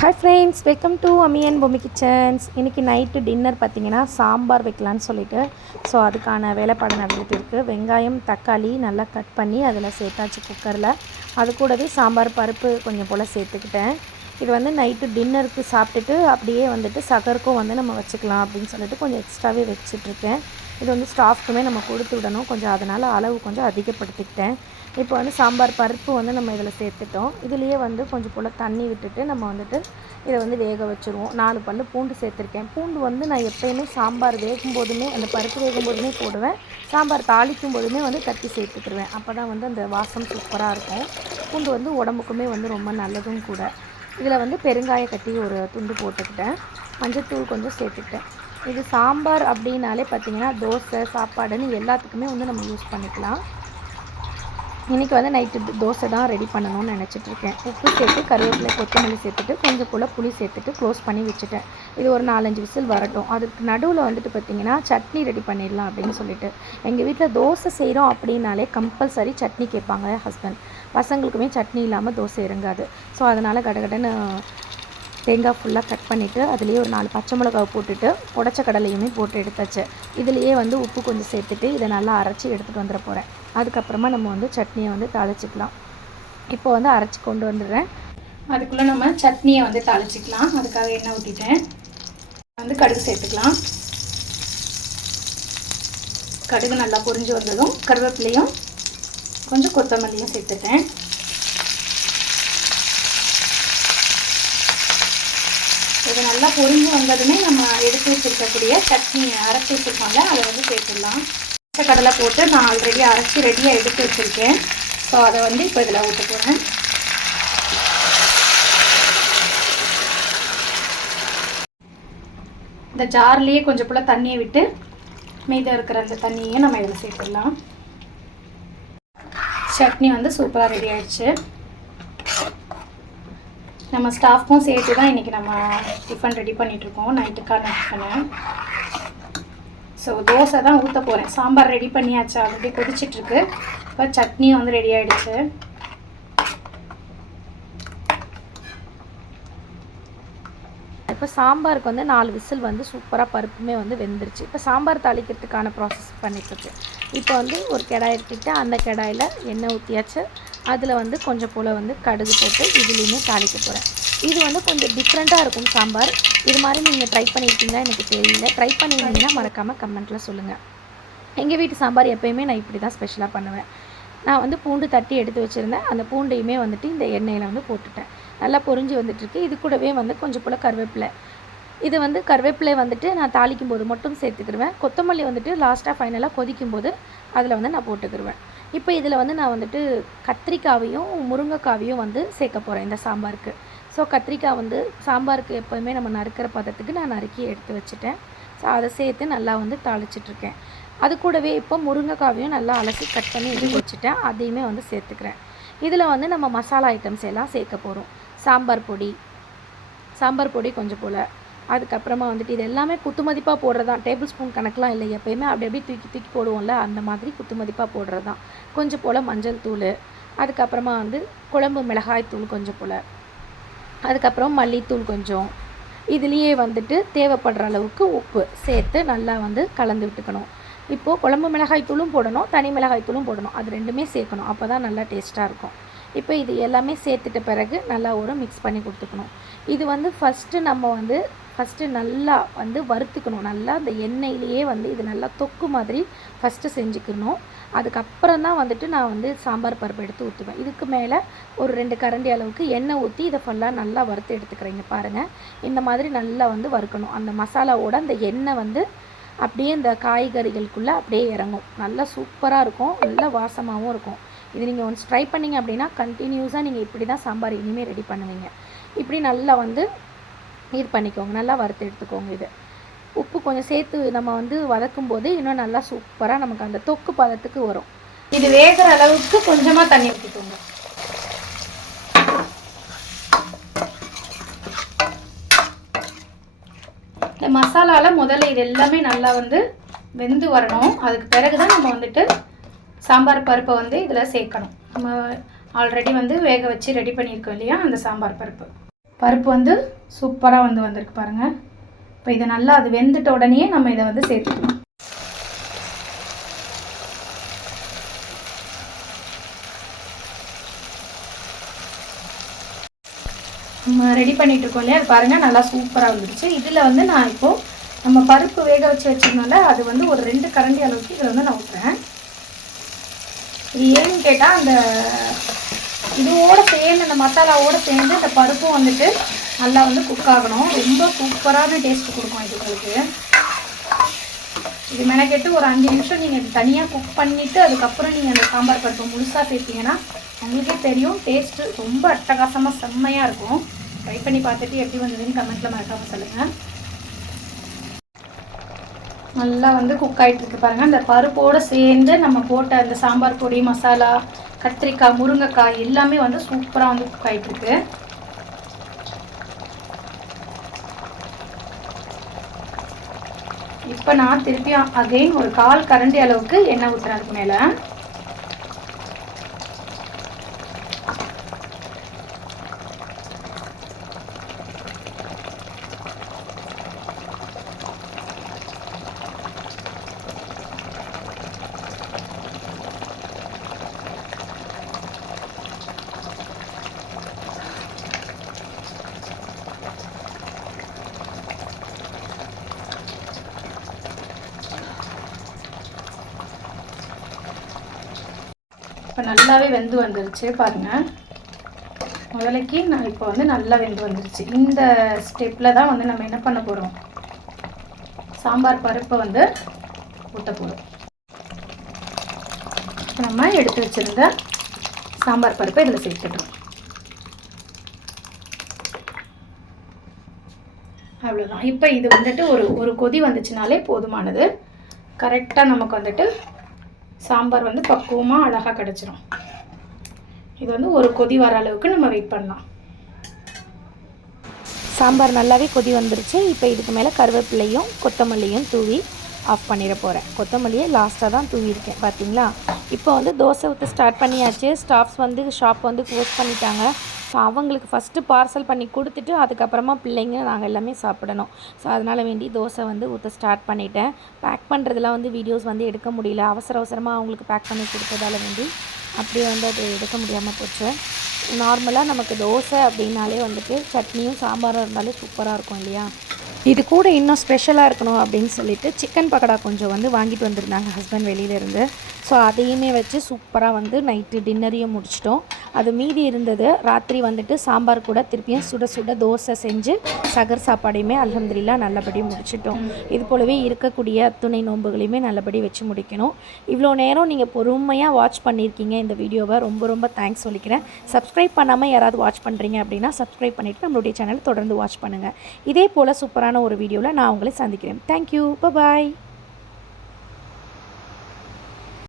Hi friends, welcome to அம்மி and Bommi kitchens. இன்றைக்கி night dinner பார்த்திங்கன்னா சாம்பார் வைக்கலான்னு சொல்லிவிட்டு அதுக்கான வேலைப்பாடு நடந்துகிட்டு இருக்குது. வெங்காயம் தக்காளி நல்லா கட் பண்ணி அதில் சேர்த்தாச்சு குக்கரில். அது கூடவே சாம்பார் பருப்பு கொஞ்சம் போல் சேர்த்துக்கிட்டேன். இது நைட்டு டின்னருக்கு சாப்பிட்டுட்டு அப்படியே சகருக்கும் நம்ம வச்சுக்கலாம் அப்படின்னு சொல்லிட்டு கொஞ்சம் எக்ஸ்ட்ராவே வச்சிட்ருக்கேன். இது ஸ்டாஃப்க்குமே நம்ம கொடுத்து விடணும் கொஞ்சம், அதனால் அளவு கொஞ்சம் அதிகப்படுத்திக்கிட்டேன். இப்போ சாம்பார் பருப்பு நம்ம இதில் சேர்த்துட்டோம். இதுலேயே கொஞ்சம் போல் தண்ணி விட்டுட்டு நம்ம இதை வேக வச்சுருவோம். 4 பல் பூண்டு சேர்த்துருக்கேன். பூண்டு நான் எப்போயுமே சாம்பார் வேகும் போதுமே அந்த பருப்பு வேகும் போதுமே போடுவேன். சாம்பார் தாளிக்கும் போதுமே தட்டி சேர்த்துக்கிடுவேன். அப்போ தான் அந்த வாசம் சூப்பராக இருக்கும். பூண்டு உடம்புக்குமே ரொம்ப நல்லதும் கூட. இதில் பெருங்காய கட்டி ஒரு துண்டு போட்டுக்கிட்டேன். மஞ்சத்தூள் கொஞ்சம் சேர்த்துக்கிட்டேன். இது சாம்பார் அப்படின்னாலே பார்த்திங்கன்னா தோசை சாப்பாடுன்னு எல்லாத்துக்குமே நம்ம யூஸ் பண்ணிக்கலாம். இன்றைக்கி நைட்டு தோசை தான் ரெடி பண்ணணும்னு நினச்சிட்ருக்கேன். உப்பு சேர்த்து கருவேப்பிலை கொத்தமல்லி சேர்த்துட்டு கொஞ்சம் போல் புளி சேர்த்துட்டு க்ளோஸ் பண்ணி வச்சுட்டேன். இது ஒரு 4-5 விசில் வரட்டும். அதுக்கு நடுவில் பார்த்திங்கன்னா சட்னி ரெடி பண்ணிடலாம் அப்படின்னு சொல்லிட்டு. எங்கள் வீட்டில் தோசை செய்கிறோம் அப்படின்னாலே கம்பல்சரி சட்னி கேட்பாங்க ஹஸ்பண்ட். பசங்களுக்குமே சட்னி இல்லாமல் தோசை இறங்காது. ஸோ அதனால் கடகடன்னு தேங்காய் ஃபுல்லாக கட் பண்ணிவிட்டு அதுலேயே ஒரு 4 பச்சை மிளகாவை போட்டுட்டு உடச்ச கடலையுமே போட்டு எடுத்தாச்சு. இதுலேயே உப்பு கொஞ்சம் சேர்த்துட்டு இதை நல்லா அரைச்சி எடுத்துகிட்டு வந்துட போகிறேன். அதுக்கப்புறமா நம்ம சட்னியை தாளிச்சிக்கலாம். இப்போ அரைச்சி கொண்டு வந்துடுறேன். அதுக்குள்ளே நம்ம சட்னியை தாளிச்சிக்கலாம். அதுக்காக எண்ணெய் ஊற்றிட்டேன். கடுகு சேர்த்துக்கலாம். கடுகு நல்லா பொரிஞ்சு வந்ததும் கருவேப்பிலையும் கொஞ்சம் கொத்தமல்லியும் சேர்த்துட்டேன். இது நல்லா பொரிஞ்சு வந்ததுமே நம்ம எடுத்து வச்சுருக்கக்கூடிய சட்னி அரைச்சி வச்சுருக்கோம்ல அதை சேர்த்துடலாம். கடலை போட்டு நான் ஆல்ரெடி அரைச்சி ரெடியாக எடுத்து வச்சுருக்கேன். ஸோ அதை இப்போ இதில் ஊற்ற போகிறேன். இந்த ஜார்லேயே கொஞ்சம் போல் தண்ணியை விட்டு மீதம் இருக்கிற அந்த தண்ணியை நம்ம இதில் சேர்த்துடலாம். சட்னி சூப்பராக ரெடி ஆகிடுச்சு. நம்ம ஸ்டாஃப்க்கும் சேர்த்து தான் இன்றைக்கி நம்ம டிஃபன் ரெடி பண்ணிகிட்ருக்கோம், நைட்டுக்கான டிஃபனு. ஸோ தோசை தான் ஊற்ற போகிறேன். சாம்பார் ரெடி பண்ணியாச்சு, ஆல்ரெடி கொதிச்சிட்ருக்கு. இப்போ சட்னியும் ரெடி ஆகிடுச்சு. இப்போ சாம்பாருக்கு 4 விசில் சூப்பராக பருப்புமே வெந்துருச்சு. இப்போ சாம்பார் தாளிக்கிறதுக்கான ப்ராசஸ் பண்ணிட்டுருக்கு. இப்போ ஒரு கடாய் எடுத்துக்கிட்டு அந்த கடாயில் எண்ணெய் ஊற்றியாச்சு. அதில் கொஞ்சம் போல் கடுகு போட்டு இதுலேயுமே தாளிக்க போகிறேன். இது கொஞ்சம் டிஃப்ரெண்ட்டாக இருக்கும் சாம்பார். இது மாதிரி நீங்கள் ட்ரை பண்ணியிருக்கீங்களா எனக்கு தெரியல. ட்ரை பண்ணியிருந்தீங்கன்னா மறக்காமல் கமெண்ட்டில் சொல்லுங்கள். எங்கள் வீட்டு சாம்பார் எப்போயுமே நான் இப்படி தான் ஸ்பெஷலாக பண்ணுவேன். நான் பூண்டு தட்டி எடுத்து வச்சுருந்தேன். அந்த பூண்டையுமே இந்த எண்ணெயில் போட்டுட்டேன். நல்லா பொரிஞ்சு வந்துட்டுருக்கு. இது கூடவே கொஞ்சம் போல் கருவேப்பிலை. இது கருவேப்பிலை நான் தாளிக்கும் போது மட்டும் சேர்த்துக்கிடுவேன். கொத்தமல்லி லாஸ்ட்டாக ஃபைனலாக கொதிக்கும் போது அதில் நான் போட்டுக்கிடுவேன். இப்போ இதில் நான் கத்திரிக்காவையும் முருங்கைக்காவையும் சேர்க்க போகிறேன் இந்த சாம்பாருக்கு. ஸோ கத்திரிக்காய் சாம்பாருக்கு எப்போயுமே நம்ம நறுக்கிற பதத்துக்கு நான் நறுக்கி எடுத்து வச்சுட்டேன். ஸோ அதை சேர்த்து நல்லா தாளிச்சிட்ருக்கேன். அது கூடவே இப்போ முருங்கைக்காவையும் நல்லா அலசி கட் பண்ணி எடுத்து வச்சுட்டேன். அதையுமே சேர்த்துக்கிறேன். இதில் நம்ம மசாலா ஐட்டம்ஸ் எல்லாம் சேர்க்க போகிறோம். சாம்பார் பொடி கொஞ்சம் போல். அதுக்கப்புறமா இது எல்லாமே குத்து மதிப்பாக போடுறது தான். டேபிள் ஸ்பூன் கணக்கெலாம் இல்லை. எப்போயுமே அப்படி தூக்கி போடுவோம்ல, அந்த மாதிரி குத்து மதிப்பாக போடுறது தான். கொஞ்சம் போல் மஞ்சள் தூள், அதுக்கப்புறமா குழம்பு மிளகாய் தூள் கொஞ்சம் போல், அதுக்கப்புறம் மல்லித்தூள் கொஞ்சம். இதுலேயே தேவைப்படுற அளவுக்கு உப்பு சேர்த்து நல்லா கலந்து விட்டுக்கணும். இப்போது குழம்பு மிளகாய் தூளும் போடணும், தனி மிளகாய் தூளும் போடணும். அது ரெண்டுமே சேர்க்கணும். அப்போ தான் நல்லா டேஸ்ட்டாக இருக்கும். இப்போ இது எல்லாமே சேர்த்துட்ட பிறகு நல்லா ஒரு மிக்ஸ் பண்ணி கொடுத்துக்கணும். இது ஃபஸ்ட்டு நம்ம ஃபஸ்ட்டு நல்லா வறுத்துக்கணும். நல்லா அந்த எண்ணெயிலேயே இது நல்லா தொக்கு மாதிரி ஃபஸ்ட்டு செஞ்சுக்கணும். அதுக்கப்புறம் தான் நான் சாம்பார் பருப்பு எடுத்து ஊற்றுவேன். இதுக்கு மேலே ஒரு 2 கரண்டி அளவுக்கு எண்ணெய் ஊற்றி இதை ஃபுல்லாக நல்லா வறுத்து எடுத்துக்கிறேங்க. பாருங்கள், இந்த மாதிரி நல்லா வறுக்கணும். அந்த மசாலாவோட அந்த எண்ணெய் அப்படியே இந்த காய்கறிகளுக்குள்ளே அப்படியே இறங்கும். நல்லா சூப்பராக இருக்கும், நல்லா வாசமாகவும் இருக்கும். இது நீங்கள் ஒன்ஸ் ட்ரை பண்ணிங்க அப்படின்னா கண்டினியூஸாக நீங்கள் இப்படி தான் சாம்பார் இனிமேல் ரெடி பண்ணுவீங்க. இப்படி நல்லா இது பண்ணிக்கோங்க, நல்லா வறுத்து எடுத்துக்கோங்க. இது உப்பு கொஞ்சம் சேர்த்து நம்ம வதக்கும் போது இன்னும் நல்லா சூப்பராக நமக்கு அந்த தொக்கு பதத்துக்கு வரும். இது வேகிற அளவுக்கு கொஞ்சமாக தண்ணி ஊற்றிக்கோங்க. இந்த மசாலாவில் முதல்ல இது எல்லாமே நல்லா வெந்து வரணும். அதுக்கு பிறகு தான் நம்ம சாம்பார் பருப்பை இதில் சேர்க்கணும். நம்ம ஆல்ரெடி வேக வச்சு ரெடி பண்ணியிருக்கோம் இல்லையா, அந்த சாம்பார் பருப்பு. பருப்பு வந்து சூப்பராக வந்திருக்கு பாருங்கள். இப்போ இதை நல்லா அது வெந்துட்ட உடனே நம்ம இதை வந்து சேர்த்துக்கணும். நம்ம ரெடி பண்ணிகிட்டு இருக்கோம் இல்லையா, அது பாருங்கள் நல்லா சூப்பராக வந்துடுச்சு. இதில் வந்து நான் இப்போது நம்ம பருப்பு வேக வச்சு வச்சதுனால அது வந்து ஒரு 2 கரண்டி அளவுக்கு இதில் வந்து நான் ஊற்றுறேன். இது ஏன்னு கேட்டால் அந்த இதோடு சேர்ந்து அந்த மசாலாவோடு சேர்ந்து அந்த பருப்பும் வந்துட்டு நல்லா வந்து குக் ஆகணும். ரொம்ப சூப்பரான டேஸ்ட்டு கொடுக்கும் இது உங்களுக்கு. இது மெனக்கெட்டு ஒரு 5 நிமிஷம் நீங்கள் தனியாக குக் பண்ணிவிட்டு அதுக்கப்புறம் நீங்கள் அந்த சாம்பார் பருப்பு முழுசாக சேர்த்திங்கன்னா உங்களுக்கே தெரியும் டேஸ்ட்டு ரொம்ப அட்டகாசமாக செம்மையாக இருக்கும். ட்ரை பண்ணி பார்த்துட்டு எப்படி வந்ததுன்னு கமெண்ட்டில் மறக்காமல் சொல்லுங்கள். நல்லா வந்து குக் ஆகிட்டுருக்கு பாருங்கள். அந்த பருப்போடு சேர்ந்து நம்ம போட்ட அந்த சாம்பார் பொடி, மசாலா, கத்திரிக்காய், முருங்கைக்காய் எல்லாமே வந்து சூப்பராக வந்து குக் ஆகிட்டுருக்கு. இப்போ நான் திருப்பியும் அகைன் ஒரு 1/4 கரண்டி அளவுக்கு எண்ணெய் ஊற்றுறேன் அதுக்கு மேலே. இப்போ நல்லாவே வெந்து வந்துருச்சு பாருங்கள். முதலைக்கு நான் இப்போ வந்து நல்லா வெந்து வந்துருச்சு. இந்த ஸ்டெப்பில் தான் வந்து நம்ம என்ன பண்ண போகிறோம், சாம்பார் பருப்பை வந்து ஊற்ற போகிறோம். நம்ம எடுத்து வச்சுருந்த சாம்பார் பருப்பை இதில் சேர்த்துட்டோம். அவ்வளோதான். இப்போ இது வந்துட்டு ஒரு கொதி வந்துச்சுனாலே போதுமானது. கரெக்டாக நமக்கு வந்துட்டு சாம்பார் வந்து பக்குவமாக அழகாக கிடச்சிரும். இது வந்து ஒரு கொதி வர அளவுக்கு நம்ம வெயிட் பண்ணலாம். சாம்பார் நல்லாவே கொதி வந்துருச்சு. இப்போ இதுக்கு மேலே கருவேப்பிலையும் கொத்தமல்லியும் தூவி ஆஃப் பண்ணிட போகிறேன். கொத்தமல்லியை லாஸ்ட்டாக தான் தூவியிருக்கேன் பார்த்தீங்களா. இப்போ வந்து தோசை ஊற்ற ஸ்டார்ட் பண்ணியாச்சு. ஸ்டாஃப்ஸ் வந்து ஷாப் வந்து க்ளோஸ் பண்ணிட்டாங்க. ஸோ அவங்களுக்கு ஃபஸ்ட்டு பார்சல் பண்ணி கொடுத்துட்டு அதுக்கப்புறமா பிள்ளைங்க நாங்கள் எல்லாமே சாப்பிடணும். ஸோ அதனால் வேண்டி தோசை வந்து ஊற்ற ஸ்டார்ட் பண்ணிட்டேன். பேக் பண்ணுறதுலாம் வந்து வீடியோஸ் வந்து எடுக்க முடியல. அவசரமாக அவங்களுக்கு பேக் பண்ணி கொடுத்ததால வேண்டி அப்படியே வந்து அது எடுக்க முடியாமல் போச்சு. நார்மலாக நமக்கு தோசை அப்படின்னாலே வந்துட்டு சட்னியும் சாம்பாரும் இருந்தாலே சூப்பராக இருக்கும் இல்லையா. இது கூட இன்னும் ஸ்பெஷலாக இருக்கணும் அப்படின்னு சொல்லிட்டு சிக்கன் பக்கோடா கொஞ்சம் வந்து வாங்கிட்டு வந்திருந்தாங்க ஹஸ்பண்ட் வெளியிலேருந்து. ஸோ அதையுமே வச்சு சூப்பராக வந்து நைட்டு டின்னரையும் முடிச்சிட்டோம். அது மீதி இருந்தது ராத்திரி வந்துட்டு சாம்பார் கூட திருப்பியும் சுட சுட தோசை செஞ்சு சகர் சாப்பாடையுமே அல்ஹம்துலில்லாஹ் நல்லபடி முடிச்சிட்டோம். இது போலவே இருக்கக்கூடிய அத்துணை நோன்புகளையுமே நல்லபடி வச்சு முடிக்கணும். இவ்வளோ நேரம் நீங்கள் பொறுமையாக வாட்ச் பண்ணியிருக்கீங்க இந்த வீடியோவை. ரொம்ப ரொம்ப தேங்க்ஸ் சொல்லிக்கிறேன். சப்ஸ்கிரைப் பண்ணாமல் யாராவது வாட்ச் பண்ணுறீங்க அப்படின்னா சப்ஸ்கிரைப் பண்ணிவிட்டு நம்மளுடைய சேனலை தொடர்ந்து வாட்ச் பண்ணுங்கள். இதே போல் சூப்பரான ஒரு வீடியோவில் நான் உங்களை சந்திக்கிறேன். தேங்க்யூ. பாய்.